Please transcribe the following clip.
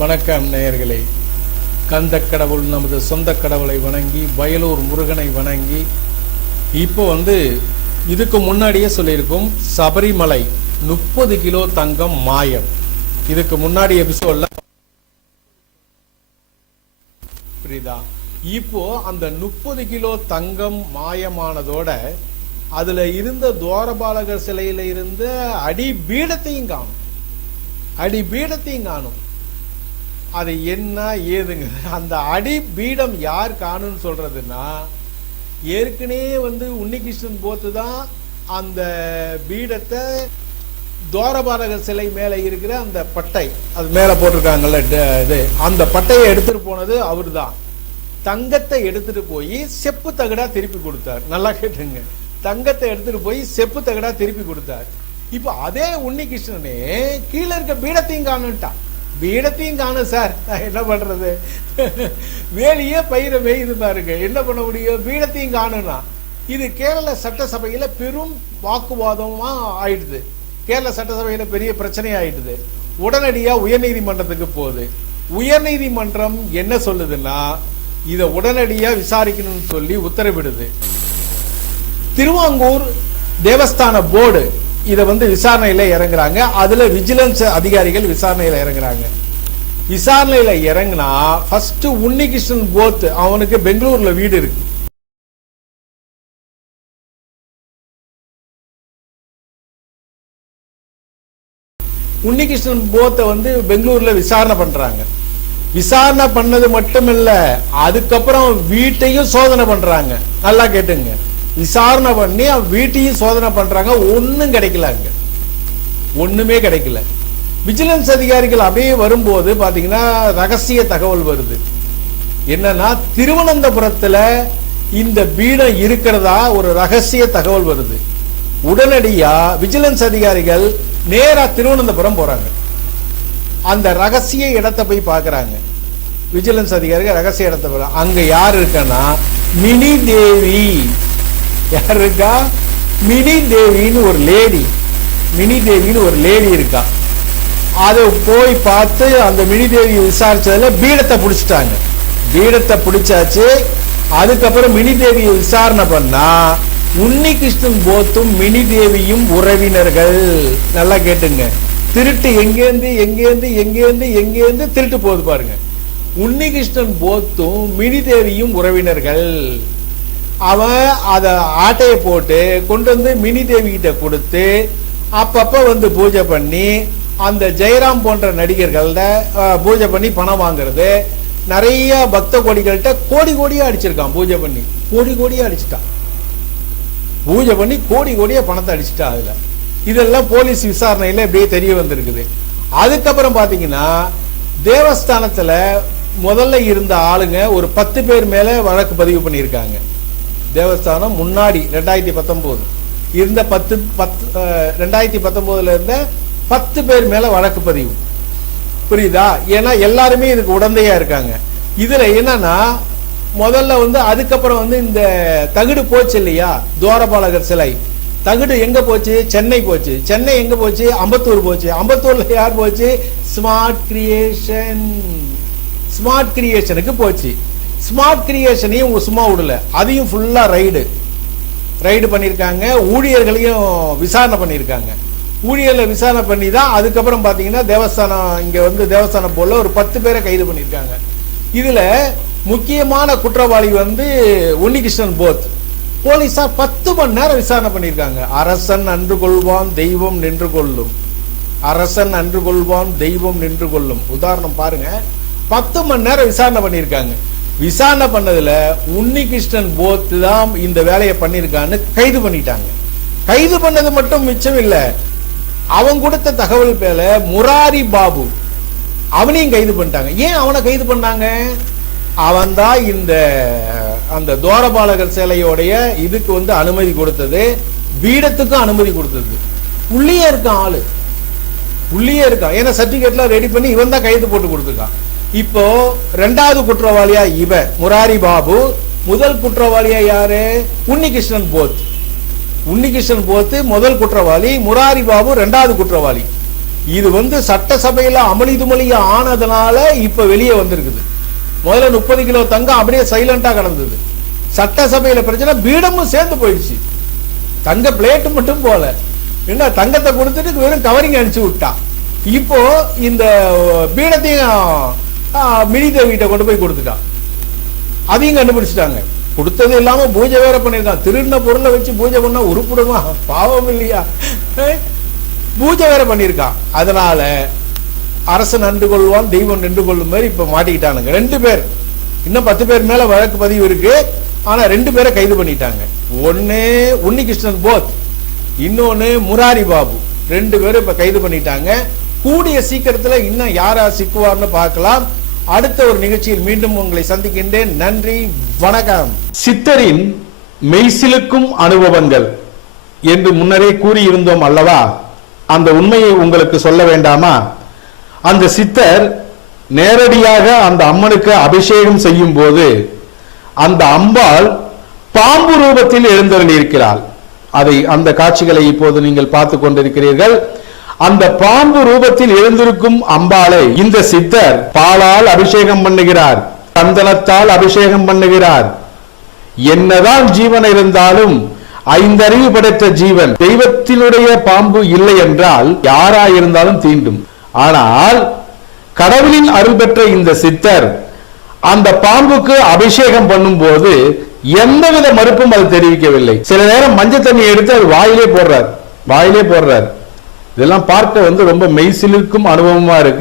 வணக்கம் நேயர்களே. கந்த கடவுள் நமது சொந்த கடவுளை வணங்கி வயலூர் முருகனை வணங்கி இப்போ இதுக்கு முன்னாடியே சொல்லியிருக்கும் சபரிமலை 30 கிலோ தங்கம் மாயம். இதுக்கு முன்னாடி எபிசோட்ல புரியுதா? இப்போ அந்த 30 கிலோ தங்கம் மாயமானதோட அதுல இருந்த துவாரபாலகர் சிலையில இருந்த அடி பீடத்தையும் காணும். அது என்ன ஏதுங்க? அந்த அடி பீடம் யார் காணுன்னு சொல்றதுன்னா, ஏற்கனவே உன்னிகிருஷ்ணன் போத்து தான் அந்த பீடத்தை துவாரபாலகர் சிலை மேல இருக்கிற அந்த பட்டை அது மேல போட்டிருக்காங்கல்ல, இது அந்த பட்டையை எடுத்துட்டு போனது அவரு தான். தங்கத்தை எடுத்துட்டு போய் செப்பு தகடா திருப்பி கொடுத்தார். நல்லா கேட்டுங்க, தங்கத்தை எடுத்துட்டு போய் செப்பு தகடா திருப்பி கொடுத்தார். இப்ப அதே உன்னிகிருஷ்ணனே கீழே இருக்க பீடத்தையும் காணுட்டான். பீடத்தையும் காணும் சார், நான் என்ன பண்றது? வேலையே பயிர மேய்து பாருங்க, என்ன பண்ண முடியும்? பீடத்தையும் காணும்னா இது கேரள சட்டசபையில பெரும் வாக்குவாதமா ஆயிடுது. கேரள சட்டசபையில பெரிய பிரச்சனை ஆயிடுது. உடனடியா உயர்நீதிமன்றத்துக்கு போகுது. உயர்நீதிமன்றம் என்ன சொல்லுதுன்னா, இதை உடனடியா விசாரிக்கணும்னு சொல்லி உத்தரவிடுது. திருவாங்கூர் தேவஸ்தான போர்டு இதை விசாரணையில இறங்குறாங்க. அதுல விஜிலன்ஸ் அதிகாரிகள் விசாரணையில இறங்குறாங்க. விசாரணையில இறங்கினா ஃபர்ஸ்ட் உன்னிகிருஷ்ணன் போத், அவனுக்கு பெங்களூர்ல வீடு இருக்கு. உன்னிகிருஷ்ணன் போத்தை பெங்களூர்ல விசாரணை பண்றாங்க. விசாரணை பண்ணது மட்டுமில்ல, அதுக்கப்புறம் வீட்டையும் சோதனை பண்றாங்க. நல்லா கேட்டுங்க, விசாரணை பண்ணி வீட்டையும் சோதனை பண்றாங்க. ஒன்னும் கிடைக்கல, அங்க ஒண்ணுமே கிடைக்கல. விஜிலன்ஸ் அதிகாரிகள் அப்படியே வரும்போது பாத்தீங்கன்னா ரகசிய தகவல் வருது. என்னன்னா, திருவனந்தபுரத்துல இந்த பீடம் இருக்கிறதா ஒரு ரகசிய தகவல் வருது. உடனடியா விஜிலன்ஸ் அதிகாரிகள் நேரா திருவனந்தபுரம் போறாங்க. அந்த ரகசிய இடத்தை போய் பாக்குறாங்க. விஜிலன்ஸ் அதிகாரிகள் ரகசிய இடத்தை போறாங்க. அங்க யார் இருக்கன்னா, மினி தேவி. யார் இருக்கா? மினி தேவின்னு ஒரு லேடி இருக்கா. அதை போய் பார்த்து அந்த மினி தேவி விசாரிச்சதுல பீடத்தை பிடிச்சிட்டாங்க. பீடத்தை பிடிச்சாச்சு. அதுக்கப்புறம் மினி தேவியை விசாரணை பண்ணா உன்னிகிருஷ்ணன் போத்தும் மினி தேவியும் உறவினர்கள். நல்லா கேட்டுங்க, திருட்டு எங்கேருந்து திருட்டு போகுது பாருங்க. உன்னிகிருஷ்ணன் போத்தும் மினி தேவியும் உறவினர்கள். அவன் அத ஆட்டையை போட்டு கொண்டு மினி தேவி கிட்ட கொடுத்து அப்பப்ப பூஜை பண்ணி அந்த ஜெயராம் போன்ற நடிகர்கள்ட பூஜை பண்ணி பணம் வாங்குறது. நிறைய பக்த கோடிகள்கிட்ட கோடியா அடிச்சிருக்கான். பூஜை பண்ணி கோடியா அடிச்சுட்டான். பூஜை பண்ணி கோடியா பணத்தை அடிச்சுட்டா. அதுல இதெல்லாம் போலீஸ் விசாரணையில இப்படியே தெரிய வந்திருக்குது. அதுக்கப்புறம் பாத்தீங்கன்னா, தேவஸ்தானத்துல முதல்ல இருந்த ஆளுங்க ஒரு 10 பேர் மேல வழக்கு பதிவு பண்ணியிருக்காங்க. தேவஸ்தானம் முன்னாடி 2019 இருந்த 2019 இருந்த 10 பேர் மேல வழக்கு பதிவு. புரியுதா? ஏன்னா எல்லாருமே இதுக்கு உடந்தையா இருக்காங்க. இதுல என்னன்னா, முதல்ல அதுக்கப்புறம் இந்த தகுடு போச்சு இல்லையா, துவாரபாலகர் சிலை தகுடு எங்க போச்சு? சென்னை போச்சு. சென்னை எங்க போச்சு? அம்பத்தூர் போச்சு. அம்பத்தூர்ல யார் போச்சு? ஸ்மார்ட் கிரியேஷனுக்கு போச்சு. ஸ்மார்ட் கிரியேஷனையும் சும்மா விடல, அதையும் ஃபுல்லா ரைடு பண்ணிருக்காங்க. ஊழியர்களையும் விசாரணை பண்ணிருக்காங்க. ஊழியர்களை விசாரணை பண்ணி தான் அதுக்கப்புறம் பாத்தீங்கன்னா தேவஸ்தானம் இங்க தேவஸ்தானம் போல ஒரு 10 பேரை கைது பண்ணிருக்காங்க. இதுல முக்கியமான குற்றவாளி உன்னிகிருஷ்ணன் போத். போலீஸார் 10 மணி நேரம் விசாரணை பண்ணிருக்காங்க. அரசன் அன்று கொள்வான், தெய்வம் நின்று கொள்ளும். அரசன் அன்று கொள்வான், தெய்வம் நின்று கொள்ளும். உதாரணம் பாருங்க, 10 மணி நேரம் விசாரணை பண்ணிருக்காங்க. விசாரணை பண்ணதுல உன்னிகிருஷ்ணன் போத் தான் இந்த வேலையை பண்ணிருக்கான்னு கைது பண்ணிட்டாங்க. கைது பண்ணது மட்டும் மிச்சம் இல்ல, அவன் கொடுத்த தகவல் பேல முராரி பாபு அவனையும் கைது பண்ணிட்டாங்க. ஏன் அவனை கைது பண்ணாங்க? அவன் தான் அந்த துவாரபாலகர் சிலையோடைய இதுக்கு அனுமதி கொடுத்தது, பீடத்துக்கும் அனுமதி கொடுத்தது. உள்ளே இருக்கான். ஏன்னா சர்டிபிகேட்லாம் ரெடி பண்ணி இவன் தான் கைது போட்டு கொடுத்துருக்கான். இப்போ 2வது குற்றவாளியா இவன் முராரி பாபு, முதல் குற்றவாளியா யாரு? உன்னிகிருஷ்ணன் போத். உன்னிகிருஷ்ணன் போத்து முதல் குற்றவாளி, முராரி பாபு 2வது குற்றவாளி. இது சட்டசபையில அமளி துமளியா ஆனதுனால இப்ப வெளியே வந்திருக்குது. முதல்ல 30 கிலோ தங்கம் அப்படியே சைலண்டா கிடந்தது. சட்டசபையில பிரச்சனை, பீடமும் சேர்ந்து போயிடுச்சு. தங்க பிளேட் மட்டும் போல, என்ன தங்கத்தை கொடுத்துட்டு வெறும் கவரிங் அடிச்சு விட்டான். இப்போ இந்த பீடத்தையும் மினிதேவிட்ட கொண்டு போய் கொடுத்துட்டான். அதையும் கண்டுபிடிச்சிட்டாங்க. கொடுத்தது இல்லாம பூஜை வேற பண்ணிருக்கான். திருடின பொருளை வச்சு பூஜை பண்ணா உருப்பிடுமா? பாவம் இல்லையா? பூஜை வேற பண்ணிருக்கான். அதனால அரசன் நன்று கொள்வான், தெய்வம் நின்று கொள்ளும் மாதிரி இப்ப மாட்டிக்கிட்டானுங்க 2 பேர். இன்னும் 10 பேர் மேல வழக்கு பதிவு இருக்கு. ஆனா 2 பேரை கைது பண்ணிட்டாங்க. ஒன்னு உன்னிகிருஷ்ணன் போத், இன்னொன்னு முராரி பாபு. 2 பேரும் இப்ப கைது பண்ணிட்டாங்க. கூடிய சீக்கிரத்துல இன்னும் யாரா சிக்குவார்னு பார்க்கலாம். அடுத்த ஒரு நிகழ்ச்சியில் மீண்டும் உங்களை சந்திக்கின்றேன். நன்றி, வணக்கம். சித்தரின் மெய்சிலுக்கும் அனுபவங்கள் என்று முன்னரே கூறியிருந்தோம் அல்லவா? அந்த உண்மையை உங்களுக்கு சொல்ல வேண்டாமா? அந்த சித்தர் நேரடியாக அந்த அம்மனுக்கு அபிஷேகம் செய்யும் போது அந்த அம்பாள் பாம்பு ரூபத்தில் எழுந்தருளியிருக்கிறாள். அந்த காட்சிகளை இப்போது நீங்கள் பார்த்து கொண்டிருக்கிறீர்கள். அந்த பாம்பு ரூபத்தில் எழுந்திருக்கும் அம்பாளை இந்த சித்தர் பாலால் அபிஷேகம் பண்ணுகிறார், சந்தனத்தால் அபிஷேகம் பண்ணுகிறார். என்னதான் ஜீவன் இருந்தாலும் 5 அறிவு படைத்த ஜீவன், தெய்வத்தினுடைய பாம்பு இல்லை என்றால் யாராயிருந்தாலும் தீண்டும். ஆனால் கடவுளின் அருள் பெற்ற இந்த சித்தர் அந்த பாம்புக்கு அபிஷேகம் பண்ணும் போது எந்தவித மறுப்பும் அது தெரிவிக்கவில்லை. சில நேரம் மஞ்சள் தண்ணி எடுத்து அது வாயிலே போடுறார். இதெல்லாம் பார்க்க ரொம்ப மெய்சிலிருக்கும் அனுபவமா இருக்கு.